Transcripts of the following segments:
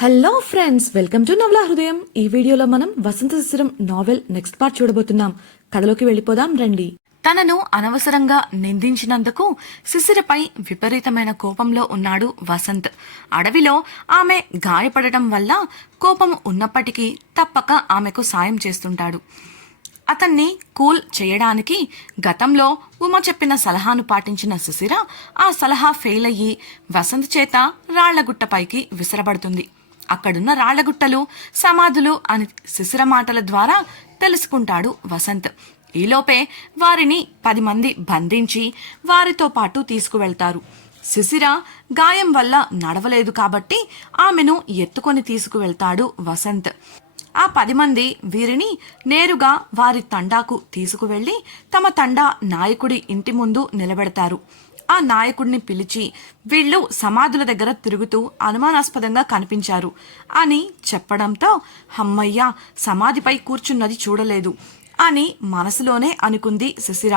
Hello friends welcome to నవల హృదయం ఈ వీడియోలో మనం Vasantha Sisiram novel next part చూడబోతున్నాం. కథలోకి వెళ్ళిపోదాం రండి. తనను అనవసరంగా నిందించినందుకు శిశిరపై విపరీతమైన కోపంలో ఉన్నాడు వసంత్. అడవిలో ఆమె గాయపడటం వల్ల కోపం ఉన్నప్పటికీ తప్పక ఆమెకు సాయం చేస్తుంటాడు. అతన్ని కూల్ చేయడానికి గతంలో ఉమ చెప్పిన సలహాను పాటించిన సుశిర ఆ సలహా ఫెయిల్ అయ్యి వసంత్ చేత రాళ్ళగుట్టపైకి విసరబడుతుంది. అక్కడున్న రాళ్ళగుట్టలు సమాధులు అని శిశిర మాటల ద్వారా తెలుసుకుంటాడు వసంత్. ఈలోపే వారిని పది మంది బంధించి వారితో పాటు తీసుకువెళ్తారు. శిశిర గాయం వల్ల నడవలేదు కాబట్టి ఆమెను ఎత్తుకొని తీసుకువెళ్తాడు వసంత్. ఆ పది మంది వీరిని నేరుగా వారి తండాకు తీసుకువెళ్ళి తమ తండా నాయకుడి ఇంటి ముందు నిలబెడతారు. ఆ నాయకుడిని పిలిచి వీళ్ళు సమాధుల దగ్గర తిరుగుతూ అనుమానాస్పదంగా కనిపించారు. అని చెప్పడంతో హమ్మయ్య సమాధిపై కూర్చున్నది చూడలేదు అని మనసులోనే అనుకుంది శిశిర.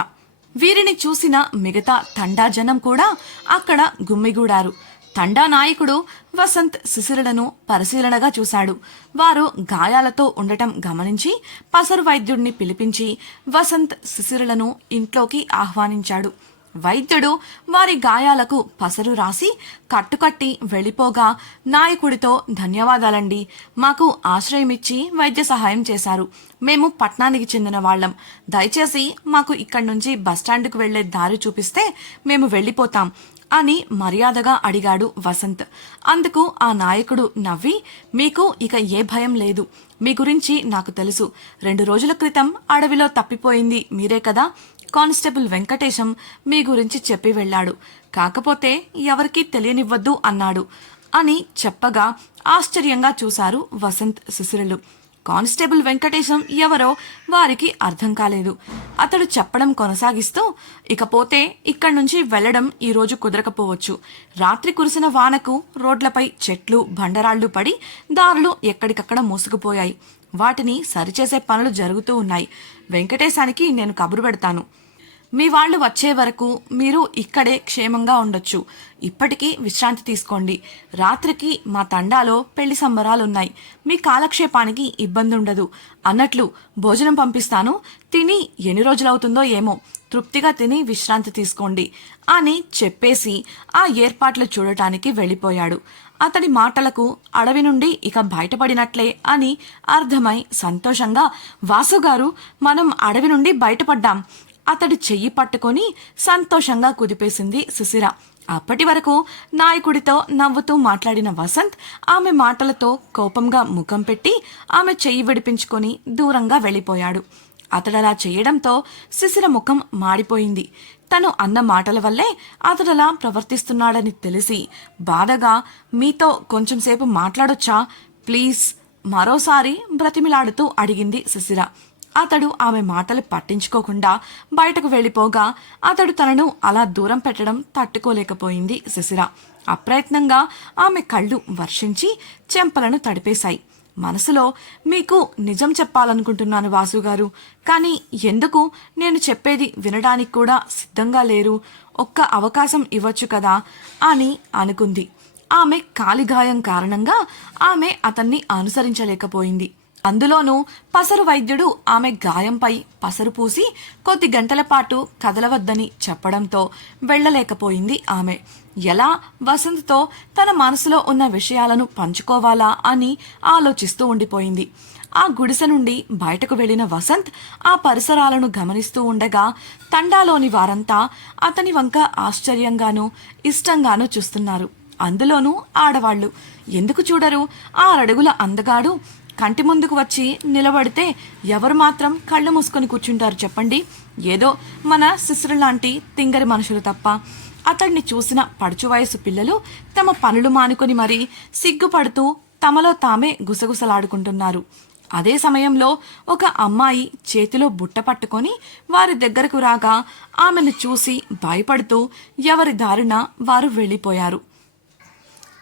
వీరిని చూసిన మిగతా తండా జనం కూడా అక్కడ గుమ్మిగూడారు. తండా నాయకుడు వసంత్ శిశిరలను పరిశీలనగా చూశాడు. వారు గాయాలతో ఉండటం గమనించి పసరు వైద్యుడిని పిలిపించి వసంత్ శిశిరలను ఇంట్లోకి ఆహ్వానించాడు. వైద్యుడు వారి గాయాలకు పసరు రాసి కట్టుకట్టి వెళ్ళిపోగా నాయకుడితో ధన్యవాదాలండి. మాకు ఆశ్రయమిచ్చి వైద్య సహాయం చేశారు. మేము పట్నానికి చెందిన వాళ్ళం. దయచేసి మాకు ఇక్కడి నుంచి బస్టాండ్కు వెళ్ళే దారి చూపిస్తే మేము వెళ్ళిపోతాం అని మర్యాదగా అడిగాడు వసంత్. అందుకు ఆ నాయకుడు నవ్వి మీకు ఇక ఏ భయం లేదు. మీ గురించి నాకు తెలుసు. రెండు రోజుల క్రితం అడవిలో తప్పిపోయింది మీరే కదా. కానిస్టేబుల్ వెంకటేశం మీ గురించి చెప్పి వెళ్ళాడు. కాకపోతే ఎవరికీ తెలియనివ్వద్దు అన్నాడు అని చెప్పగా ఆశ్చర్యంగా చూశారు వసంత్ శిశిరలు. కానిస్టేబుల్ వెంకటేశం ఎవరో వారికి అర్థం కాలేదు. అతడు చెప్పడం కొనసాగిస్తూ ఇకపోతే ఇక్కడి నుంచి వెళ్ళడం ఈరోజు కుదరకపోవచ్చు. రాత్రి కురిసిన వానకు రోడ్లపై చెట్లు బండరాళ్ళు పడి దారులు ఎక్కడికక్కడ మూసుకుపోయాయి. వాటిని సరిచేసే పనులు జరుగుతూ ఉన్నాయి. వెంకటేశానికి నేను కబురు పెడతాను. మీ వాళ్ళు వచ్చే వరకు మీరు ఇక్కడే క్షేమంగా ఉండొచ్చు. ఇప్పటికీ విశ్రాంతి తీసుకోండి. రాత్రికి మా తండాలో పెళ్ళి సంబరాలున్నాయి. మీ కాలక్షేపానికి ఇబ్బంది ఉండదు అన్నట్లు భోజనం పంపిస్తాను. తిని ఎన్ని రోజులవుతుందో ఏమో. తృప్తిగా తిని విశ్రాంతి తీసుకోండి అని చెప్పేసి ఆ ఏర్పాట్లు చూడటానికి వెళ్ళిపోయాడు. అతడి మాటలకు అడవి నుండి ఇక బయటపడినట్లే అని అర్థమై సంతోషంగా వాసుగారు మనం అడవి నుండి బయటపడ్డాం. అతడి చెయ్యి పట్టుకొని సంతోషంగా కుదిపేసింది సుశిర అప్పటి వరకు నాయకుడితో నవ్వుతూ మాట్లాడిన వసంత్ ఆమె మాటలతో కోపంగా ముఖం పెట్టి ఆమె చెయ్యి విడిపించుకొని దూరంగా వెళ్ళిపోయాడు. అతడలా చేయడంతో శిశిర ముఖం మాడిపోయింది. తను అన్న మాటల వల్లే అతడలా ప్రవర్తిస్తున్నాడని తెలిసి బాధగా మీతో కొంచెంసేపు మాట్లాడొచ్చా? ప్లీజ్. మరోసారి బ్రతిమిలాడుతూ అడిగింది శిశిర అతడు ఆమె మాటలు పట్టించుకోకుండా బయటకు వెళ్ళిపోగా అతడు తనను అలా దూరం పెట్టడం తట్టుకోలేకపోయింది శిశిర అప్రయత్నంగా ఆమె కళ్ళు వర్షించి చెంపలను తడిపేశాయి. మనసులో మీకు నిజం చెప్పాలనుకుంటున్నాను వాసుగారు కానీ ఎందుకు? నేను చెప్పేది వినడానికి కూడా సిద్ధంగా లేరు. ఒక్క అవకాశం ఇవ్వచ్చు కదా అని అనుకుంది. ఆమె కాలిగాయం కారణంగా ఆమె అతన్ని అనుసరించలేకపోయింది. అందులోనూ పసరు వైద్యుడు ఆమె గాయంపై పసరు పూసి కొద్ది గంటల పాటు కదలవద్దని చెప్పడంతో వెళ్ళలేకపోయింది ఆమె. ఎలా? వసంత్తో తన మనసులో ఉన్న విషయాలను పంచుకోవాలా అని ఆలోచిస్తూ ఉండిపోయింది. ఆ గుడిసె నుండి బయటకు వెళ్ళిన వసంత్ ఆ పరిసరాలను గమనిస్తూ ఉండగా తండాలోని వారంతా అతని వంక ఆశ్చర్యంగానూ ఇష్టంగానూ చూస్తున్నారు. అందులోనూ ఆడవాళ్ళు ఎందుకు చూడరు? ఆ అడుగుల అందగాడు కంటి ముందుకు వచ్చి నిలబడితే ఎవరు మాత్రం కళ్ళు మూసుకొని కూర్చుంటారు చెప్పండి. ఏదో మన శిశురు లాంటి తింగరి మనుషులు తప్ప. అతడిని చూసిన పడుచు వయసు పిల్లలు తమ పనులు మానుకొని మరీ సిగ్గుపడుతూ తమలో తామే గుసగుసలాడుకుంటున్నారు. అదే సమయంలో ఒక అమ్మాయి చేతిలో బుట్ట పట్టుకొని వారి దగ్గరకు రాగా ఆమెను చూసి భయపడుతూ ఎవరి దారిన వారు వెళ్ళిపోయారు.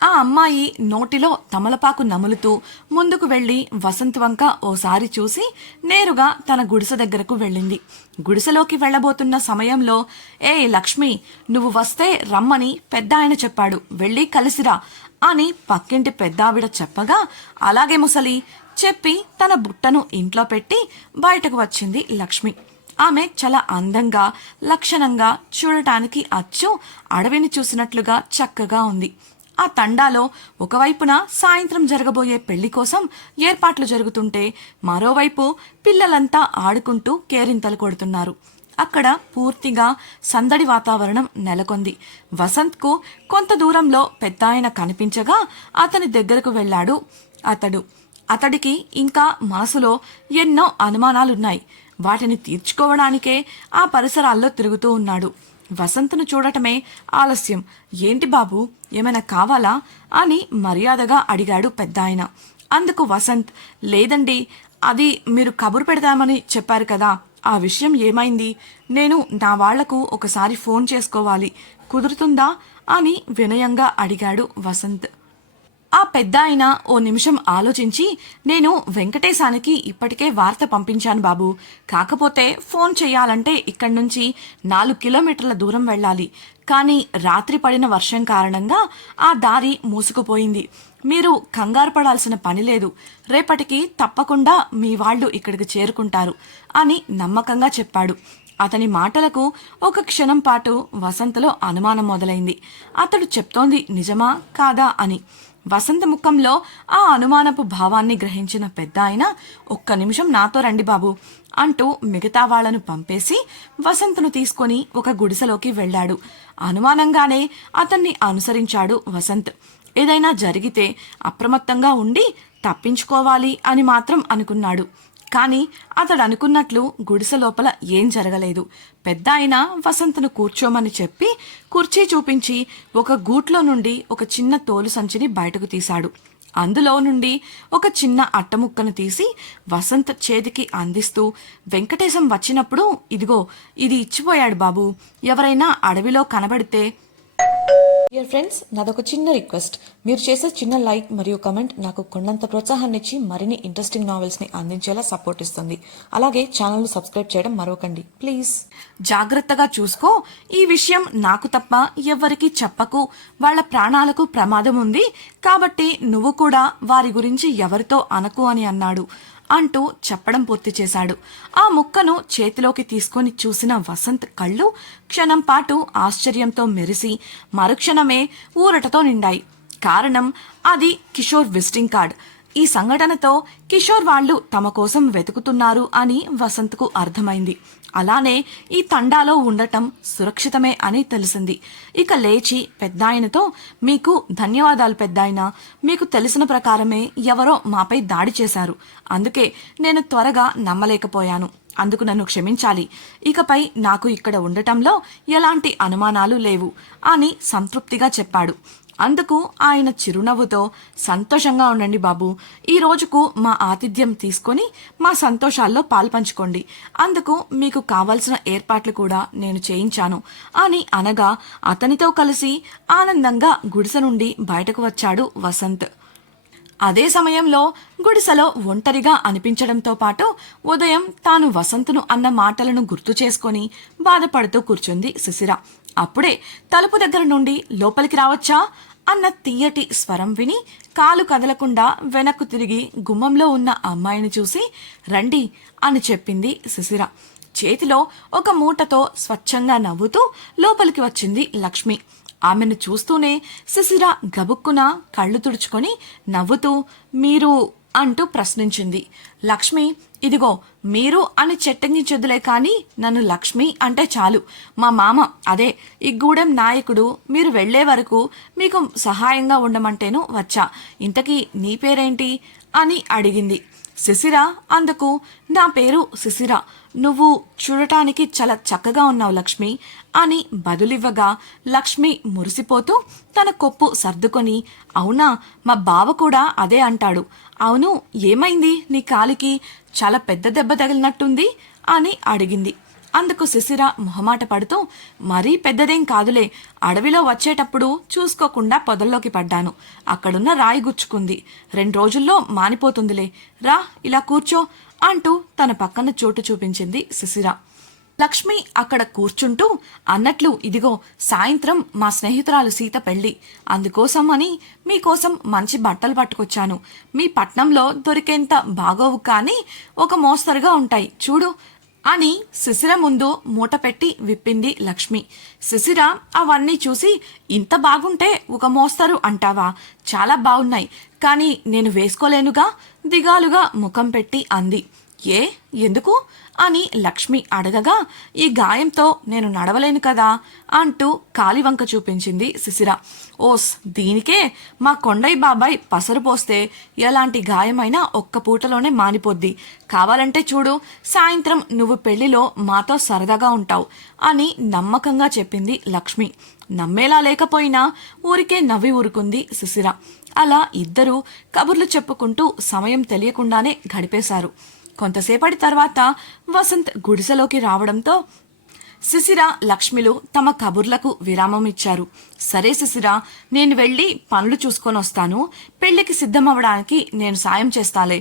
ఆ అమ్మాయి నోటిలో తమలపాకు నములుతూ ముందుకు వెళ్ళి వసంత్ వంక ఓసారి చూసి నేరుగా తన గుడిసె దగ్గరకు వెళ్ళింది. గుడిసెలోకి వెళ్ళబోతున్న సమయంలో ఏ లక్ష్మి నువ్వు వస్తే రమ్మని పెద్ద ఆయన చెప్పాడు. వెళ్ళి కలిసిరా అని పక్కింటి పెద్దావిడ చెప్పగా అలాగే ముసలి చెప్పి తన బుట్టను ఇంట్లో పెట్టి బయటకు వచ్చింది లక్ష్మి. ఆమె చాలా అందంగా లక్షణంగా చూడటానికి అచ్చు అడవిని చూసినట్లుగా చక్కగా ఉంది. ఆ తండాలో ఒకవైపున సాయంత్రం జరగబోయే పెళ్ళి కోసం ఏర్పాట్లు జరుగుతుంటే మరోవైపు పిల్లలంతా ఆడుకుంటూ కేరింతలు కొడుతున్నారు. అక్కడ పూర్తిగా సందడి వాతావరణం నెలకొంది. వసంత్కు కొంత దూరంలో పెద్ద ఆయన కనిపించగా అతని దగ్గరకు వెళ్ళాడు అతడు. అతడికి ఇంకా మనసులో ఎన్నో అనుమానాలున్నాయి. వాటిని తీర్చుకోవడానికే ఆ పరిసరాల్లో తిరుగుతూ ఉన్నాడు. వసంతను చూడటమే ఆలస్యం. ఏంటి బాబు ఏమైనా కావాలా? అని మర్యాదగా అడిగాడు పెద్దాయన. అందుకు వసంత్ లేదండి అది మీరు కబురు పెడతామని చెప్పారు కదా ఆ విషయం ఏమైంది? నేను నా వాళ్ళకు ఒకసారి ఫోన్ చేసుకోవాలి. కుదురుతుందా? అని వినయంగా అడిగాడు వసంత్. ఆ పెద్ద ఆయన ఓ నిమిషం ఆలోచించి నేను వెంకటేశానికి ఇప్పటికే వార్త పంపించాను బాబు. కాకపోతే ఫోన్ చేయాలంటే ఇక్కడి నుంచి నాలుగు కిలోమీటర్ల దూరం వెళ్ళాలి. కానీ రాత్రి పడిన వర్షం కారణంగా ఆ దారి మూసుకుపోయింది. మీరు కంగారు పడాల్సిన పని లేదు. రేపటికి తప్పకుండా మీ వాళ్ళు ఇక్కడికి చేరుకుంటారు అని నమ్మకంగా చెప్పాడు. అతని మాటలకు ఒక క్షణం పాటు వసంతలో అనుమానం మొదలైంది. అతడు చెప్తోంది నిజమా? కాదా? అని. వసంత ముఖంలో ఆ అనుమానపు భావాన్ని గ్రహించిన పెద్ద ఆయన ఒక్క నిమిషం నాతో రండి బాబు అంటూ మిగతా వాళ్ళను పంపేసి వసంతను తీసుకొని ఒక గుడిసెలోకి వెళ్ళాడు. అనుమానంగానే అతన్ని అనుసరించాడు వసంత్. ఏదైనా జరిగితే అప్రమత్తంగా ఉండి తప్పించుకోవాలి అని మాత్రం అనుకున్నాడు. కానీ అతడు అనుకున్నట్లు గుడిసె లోపల ఏం జరగలేదు. పెద్ద ఆయన వసంతను కూర్చోమని చెప్పి కుర్చీ చూపించి ఒక గూట్లో నుండి ఒక చిన్న తోలు సంచిని బయటకు తీశాడు. అందులో నుండి ఒక చిన్న అట్టముక్కను తీసి వసంత్ చేతికి అందిస్తూ వెంకటేశం వచ్చినప్పుడు ఇదిగో ఇది ఇచ్చిపోయాడు బాబు. ఎవరైనా అడవిలో కనబడితే డియర్ ఫ్రెండ్స్ నాదొక చిన్న రిక్వెస్ట్ మీరు చేసే చిన్న లైక్ మరియు కమెంట్ నాకు కొండంత ప్రోత్సాహాన్ని ఇచ్చి మరిన్ని ఇంట్రెస్టింగ్ నావెల్స్ని అందించేలా సపోర్ట్ ఇస్తుంది. అలాగే ఛానల్ను సబ్స్క్రైబ్ చేయడం మరవకండి. ప్లీజ్ జాగ్రత్తగా చూసుకో. ఈ విషయం నాకు తప్ప ఎవ్వరికీ చెప్పకు. వాళ్ళ ప్రాణాలకు ప్రమాదం ఉంది. కాబట్టి నువ్వు కూడా వారి గురించి ఎవరితో అనకు అని అన్నాడు. అంటూ చెప్పడం పూర్తి చేశాడు. ఆ ముక్కను చేతిలోకి తీసుకొని చూసిన వసంత్ కళ్ళు క్షణం పాటు ఆశ్చర్యంతో మెరిసి మరుక్షణమే ఊరటతో నిండాయి. కారణం అది కిషోర్ విజిటింగ్ కార్డ్. ఈ సంఘటనతో కిషోర్ వాళ్ళు తమ కోసం వెతుకుతున్నారు అని వసంత్కు అర్థమైంది. అలానే ఈ తండాలో ఉండటం సురక్షితమే అని తెలిసింది. ఇక లేచి పెద్దాయనతో మీకు ధన్యవాదాలు పెద్దాయన మీకు తెలిసిన ప్రకారమే ఎవరో మాపై దాడి చేశారు. అందుకే నేను త్వరగా నమ్మలేకపోయాను. అందుకు నన్ను క్షమించాలి. ఇకపై నాకు ఇక్కడ ఉండటంలో ఎలాంటి అనుమానాలు లేవు అని సంతృప్తిగా చెప్పాడు. అందుకు ఆయన చిరునవ్వుతో సంతోషంగా ఉండండి బాబు. ఈ రోజుకు మా ఆతిథ్యం తీసుకొని మా సంతోషాల్లో పాల్పంచుకోండి. అందుకు మీకు కావలసిన ఏర్పాట్లు కూడా నేను చేయించాను. అని అనగా అతనితో కలిసి ఆనందంగా గుడిసె నుండి బయటకు వచ్చాడు వసంత్. అదే సమయంలో గుడిసెలో ఒంటరిగా అనిపించడంతో పాటు ఉదయం తాను వసంతును అన్న మాటలను గుర్తు చేసుకొని బాధపడుతూ కూర్చుంది సుశిర. అప్పుడే తలుపు దగ్గర నుండి లోపలికి రావచ్చా? అన్న తీయటి స్వరం విని కాలు కదలకుండా వెనక్కు తిరిగి గుమ్మంలో ఉన్న అమ్మాయిని చూసి రండి అని చెప్పింది శిశిర. చేతిలో ఒక మూటతో స్వచ్ఛంగా నవ్వుతూ లోపలికి వచ్చింది లక్ష్మి. ఆమెను చూస్తూనే శిశిర గబుక్కున కళ్ళు తుడుచుకొని నవ్వుతూ మీరు అంటూ ప్రశ్నించింది. లక్ష్మి ఇదిగో మీరు అని చెట్టంగించొద్దులే కానీ నన్ను లక్ష్మి అంటే చాలు. మా మామ అదే ఈ గూడెం నాయకుడు మీరు వెళ్ళే వరకు మీకు సహాయంగా ఉండమంటేను వచ్చా. ఇంతకీ నీ పేరేంటి? అని అడిగింది. శిశిర అందుకు నా పేరు శిశిర నువ్వు చూడటానికి చాలా చక్కగా ఉన్నావు లక్ష్మి. అని బదులివ్వగా లక్ష్మి మురిసిపోతూ తన కొప్పు సర్దుకొని అవునా మా బావ కూడా అదే అంటాడు. అవును ఏమైంది? నీ కాలికి చాలా పెద్ద దెబ్బ తగిలినట్టుంది? అని అడిగింది. అందుకు శిశిర మొహమాట పడుతూ మరీ పెద్దదేం కాదులే అడవిలో వచ్చేటప్పుడు చూసుకోకుండా పొదల్లోకి పడ్డాను. అక్కడున్న రాయి గుచ్చుకుంది. రెండు రోజుల్లో మానిపోతుందిలే. రా ఇలా కూర్చో అంటూ తన పక్కన చోటు చూపించింది శిశిర లక్ష్మి అక్కడ కూర్చుంటూ అన్నట్లు ఇదిగో సాయంత్రం మా స్నేహితురాలు సీత పెళ్ళి అందుకోసం అని మీకోసం మంచి బట్టలు పట్టుకొచ్చాను. మీ పట్నంలో దొరికేంత బాగోవు కానీ ఒక మోస్తరుగా ఉంటాయి. చూడు అని శిశిర ముందు మూట పెట్టి విప్పింది లక్ష్మి. శిశిర అవన్నీ చూసి ఇంత బాగుంటే ఒక మోస్తారు అంటావా? చాలా బాగున్నాయి కానీ నేను వేసుకోలేనుగా? దిగాలుగా ముఖం పెట్టి అంది. ఏ? ఎందుకు? అని లక్ష్మి అడగగా ఈ గాయంతో నేను నడవలేను కదా అంటూ కాలివంక చూపించింది శిశిర ఓస్ దీనికే మా కొండయ్య బాబాయ్ పసరు పోస్తే ఎలాంటి గాయమైనా ఒక్క పూటలోనే మానిపోద్ది. కావాలంటే చూడు సాయంత్రం నువ్వు పెళ్ళిలో మాతో సరదాగా ఉంటావు అని నమ్మకంగా చెప్పింది లక్ష్మి. నమ్మేలా లేకపోయినా ఊరికే నవ్వి ఊరుకుంది శిశిర అలా ఇద్దరూ కబుర్లు చెప్పుకుంటూ సమయం తెలియకుండానే గడిపేశారు. కొంతసేపటి తర్వాత వసంత్ గుడిసెలోకి రావడంతో శిశిర లక్ష్మిలు తమ కబుర్లకు విరామం ఇచ్చారు సరే శిశిర నేను వెళ్ళి పనులు చూసుకొని వస్తాను. పెళ్ళికి సిద్ధమవడానికి నేను సాయం చేస్తాలే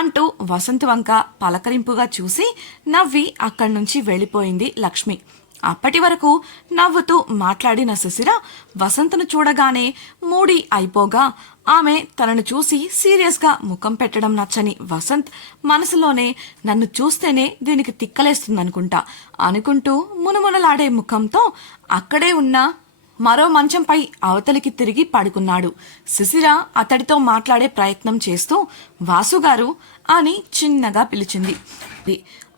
అంటూ వసంత్ వంక పలకరింపుగా చూసి నవ్వి అక్కడి నుంచి వెళ్ళిపోయింది లక్ష్మి. అప్పటి వరకు నవ్వుతూ మాట్లాడిన శిశిర వసంతను చూడగానే మూడి అయిపోగా ఆమె తనను చూసి సీరియస్గా ముఖం పెట్టడం నచ్చని వసంత్ మనసులోనే నన్ను చూస్తేనే దీనికి తిక్కలేస్తుందనుకుంటా అనుకుంటూ మునుమునలాడే ముఖంతో అక్కడే ఉన్న మరో మంచంపై అవతలికి తిరిగి పడుకున్నాడు. శిశిర అతడితో మాట్లాడే ప్రయత్నం చేస్తూ వాసుగారు అని చిన్నగా పిలిచింది.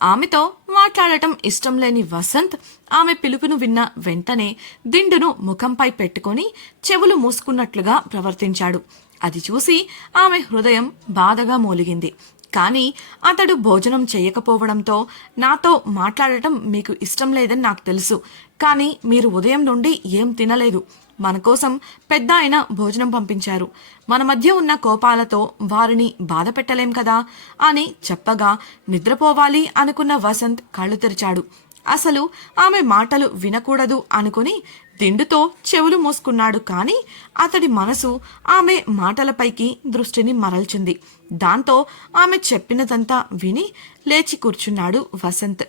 ఆమెతో మాట్లాడటం ఇష్టం లేని వసంత్ ఆమె పిలుపును విన్న వెంటనే దిండును ముఖంపై పెట్టుకొని చెవులు మూసుకున్నట్లుగా ప్రవర్తించాడు. అది చూసి ఆమె హృదయం బాధగా మూలిగింది. కానీ అతడు భోజనం చేయకపోవడంతో నాతో మాట్లాడటం మీకు ఇష్టం లేదని నాకు తెలుసు. కానీ మీరు ఉదయం నుండి ఏం తినలేదు. మన కోసం పెద్ద ఆయన భోజనం పంపించారు. మన మధ్య ఉన్న కోపాలతో వారిని బాధ పెట్టలేం కదా అని చెప్పగా నిద్రపోవాలి అనుకున్న వసంత్ కళ్ళు తెరిచాడు. అసలు ఆమె మాటలు వినకూడదు అనుకుని దిండుతో చెవులు మూసుకున్నాడు కానీ అతడి మనసు ఆమె మాటలపైకి దృష్టిని మరల్చింది. దాంతో ఆమె చెప్పినదంతా విని లేచి కూర్చున్నాడు వసంత్.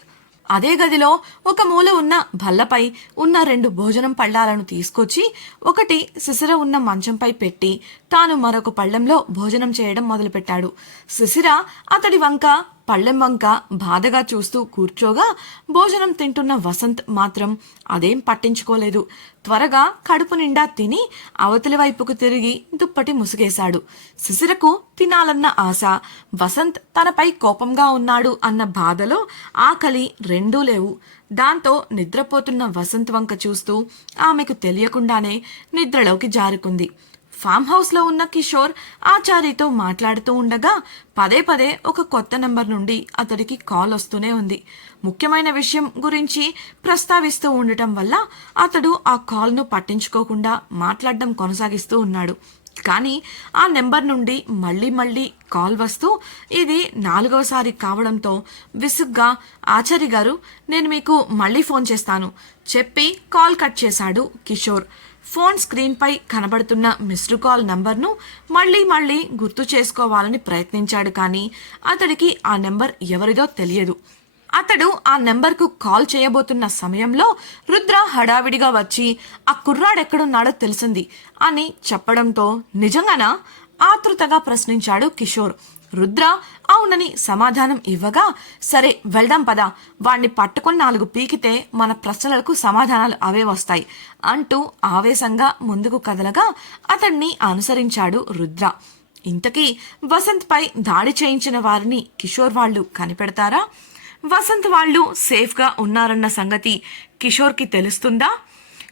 అదే గదిలో ఒక మూల ఉన్న భల్లపై ఉన్న రెండు భోజనం పళ్ళాలను తీసుకొచ్చి ఒకటి శిశిర ఉన్న మంచంపై పెట్టి తాను మరొక పళ్ళెంలో భోజనం చేయడం మొదలుపెట్టాడు. శిశిర అతడి వంక పళ్ళెం వంక బాధగా చూస్తూ కూర్చోగా భోజనం తింటున్న వసంత్ మాత్రం అదేం పట్టించుకోలేదు. త్వరగా కడుపు నిండా తిని అవతలి వైపుకు తిరిగి దుప్పటి ముసుగేశాడు. శిశిరకు తినాలన్న ఆశ వసంత్ తనపై కోపంగా ఉన్నాడు అన్న బాధలో ఆకలి రెండూ లేవు. దాంతో నిద్రపోతున్న వసంత్ వంక చూస్తూ ఆమెకు తెలియకుండానే నిద్రలోకి జారుకుంది. ఫామ్ హౌస్లో ఉన్న కిషోర్ ఆచారితో మాట్లాడుతూ ఉండగా పదే పదే ఒక కొత్త నెంబర్ నుండి అతడికి కాల్ వస్తూనే ఉంది. ముఖ్యమైన విషయం గురించి ప్రస్తావిస్తూ ఉండటం వల్ల అతడు ఆ కాల్ను పట్టించుకోకుండా మాట్లాడడం కొనసాగిస్తూ ఉన్నాడు. కానీ ఆ నెంబర్ నుండి మళ్ళీ మళ్ళీ కాల్ వస్తూ ఇది నాలుగోసారి కావడంతో విసుగ్గా ఆచారి గారు నేను మీకు మళ్ళీ ఫోన్ చేస్తాను. చెప్పి కాల్ కట్ చేశాడు కిషోర్. ఫోన్ స్క్రీన్పై కనబడుతున్న మిస్డ్ కాల్ నంబర్ను మళ్ళీ మళ్ళీ గుర్తు చేసుకోవాలని ప్రయత్నించాడు కానీ అతడికి ఆ నెంబర్ ఎవరిదో తెలియదు. అతడు ఆ నెంబర్కు కాల్ చేయబోతున్న సమయంలో రుద్ర హడావిడిగా వచ్చి ఆ కుర్రాడెక్కడున్నాడో తెలిసింది అని చెప్పడంతో నిజంగానా? ఆతృతగా ప్రశ్నించాడు కిషోర్. రుద్ర అవునని సమాధానం ఇవ్వగా సరే వెళ్దాం పదా. వాణ్ణి పట్టుకొని నాలుగు పీకితే మన ప్రశ్నలకు సమాధానాలు అవే వస్తాయి అంటూ ఆవేశంగా ముందుకు కదలగా అతన్ని అనుసరించాడు రుద్ర. ఇంతకీ వసంత్పై దాడి చేయించిన వారిని కిషోర్ వాళ్ళు కనిపెడతారా? వసంత్ వాళ్ళు సేఫ్గా ఉన్నారన్న సంగతి కిషోర్కి తెలుస్తుందా?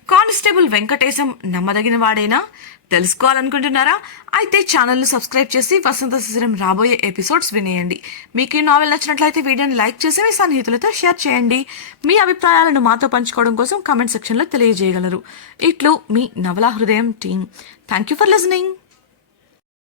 కానిస్టేబుల్ వెంకటేశం నమ్మదగిన వాడేనా? తెలుసుకోవాలనుకుంటున్నారా? అయితే ఛానల్ను సబ్స్క్రైబ్ చేసి వసంత శిశిరం రాబోయే ఎపిసోడ్స్ వినేయండి. మీకు ఈ నావెల్ నచ్చినట్లయితే వీడియోని లైక్ చేసి మీ సన్నిహితులతో షేర్ చేయండి. మీ అభిప్రాయాలను మాతో పంచుకోవడం కోసం కామెంట్ సెక్షన్లో తెలియజేయగలరు. ఇట్లు మీ Navala Hrudayam team. Thank you for listening